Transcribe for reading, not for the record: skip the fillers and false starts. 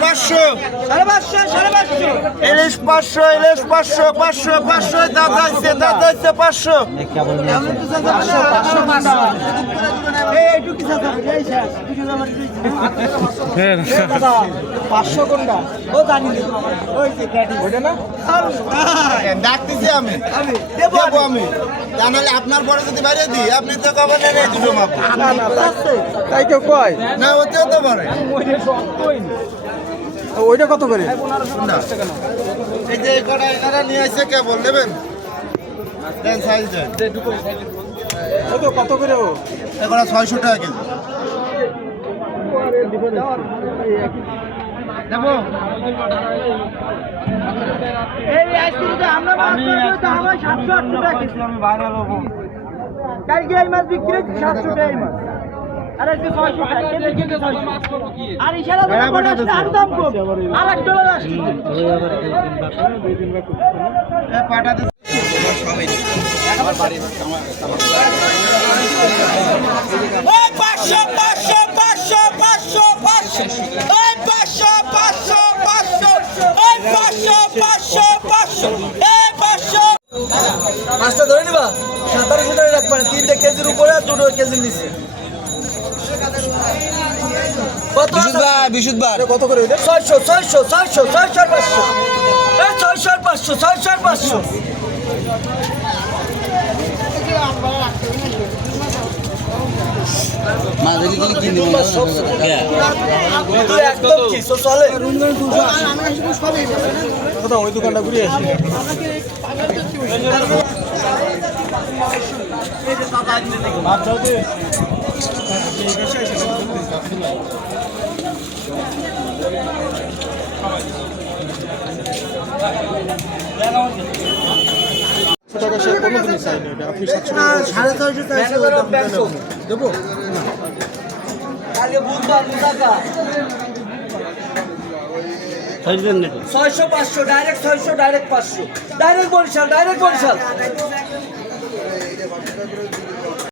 500 ইলিশ 500 ইলিশ 500 500 500 দাঁত আছে 500 500 কোনটা ও জানি ওই যে ক্যাডি ওইটা না ডাকতেছি আমি দেবো আমি জানালে আপনার পরে যদি বাইরে দিই আপনি তো কবে নেন এই দুটো মাপ না না তাই কেউ কয় না ওতেও তো পারে ওইটা কত করে না এই যে কটা এনারা নিয়ে আসছে কেবল নেবেন দেন সাইজ দেন কত করে ও এগুলো 600 টাকা কেজি দেবো এই আইসক্রিমটা আমরা মাছ করতে আমরা 700 টাকা কেজি আমি বাইরে লবো কালকে এই মাছ বিক্রি 700 টাকা এই মাছ আর আজকে 600 টাকা কেজি 600 আর ইশারা করে আর দাম কম আর $1 আসছে এ পাটা দে আমার বাড়ি ওই 500 ওই 500 ওই 500 এই 500 মাছটা ধরে নিবা 47 টাকা রাখবেন 3 কেজির উপরে আর 2 কেজির নিচে কত বিশুদ্ধবার কত করে এটা 600 500 এই 600 500 একদম কি চলে কোথাও ওই দোকানটা ঘুরে আসি আপনি 750 দেবো কালকে বুধবার টাকা 600 500 ডাইরেক্ট 600 ডাইরেক্ট 500 ডাইরেক্ট বরিশাল